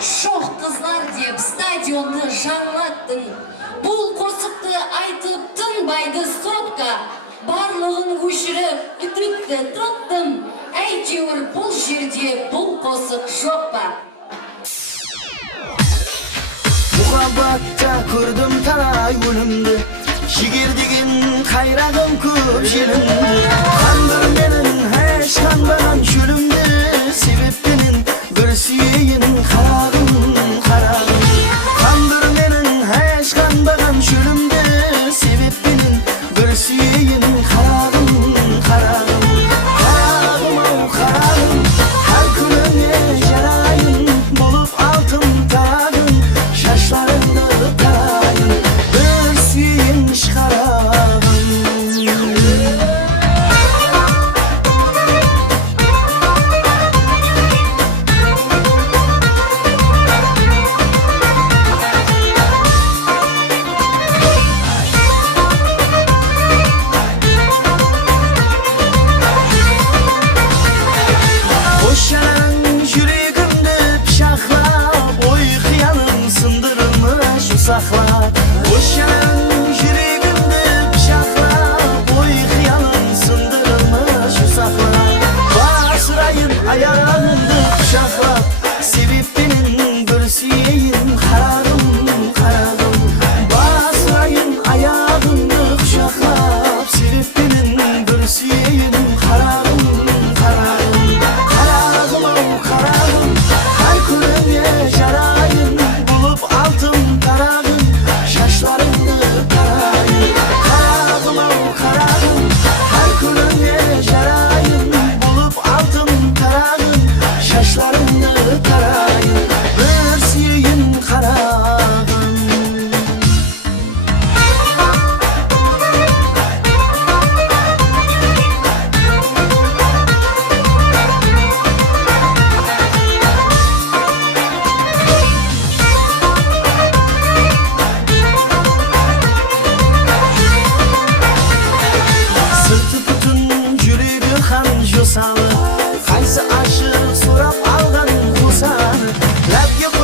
Şoh kızlar dep stadiondu жаңлаттың. Бұл қосықты айтып тынбайды сотка. Барлығын көшіріп, үтікті тұттым. Әйтеуір бұл жерде бұл қосық жоқ па? Muhabbatda ko'rdim talay o'limni, Jigir degan qayrag'im ko'p shilimni. Qandir mening hech qanbagan sho'limni, sebebinin bir suyayin qarag'im. Qandir mening hech qanbagan sho'limni, sebebinin bir suyayin qarag'im. Qarag'im, har kunimga jarayim bo'lib altın tarag'im. Şaşlarında tarayın, bir suyin çıkarağım. Boşanan yüreğimde pişaklap, oy hıyalım sındırılmış usaklap. Boşanan yüreğimde pişaklap, oy hıyalım sındırılmış usaklap. Basırayın ayağımda pişaklap, sebebinin bir süyeyin kararım. Basırayın ayağımda pişaklap, sebebinin bir süyeyin kararım. Karagım, her günüme jarayın bulup altın taragın, şaşlarını tarayın. Karagım, her günüme jarayın bulup altın taragın, şaşlarını tarayın. Bir suyin karagım. Sırtı bütün yüreği kan josalı, Qaysı aşık sorap algan husanı. Lab yok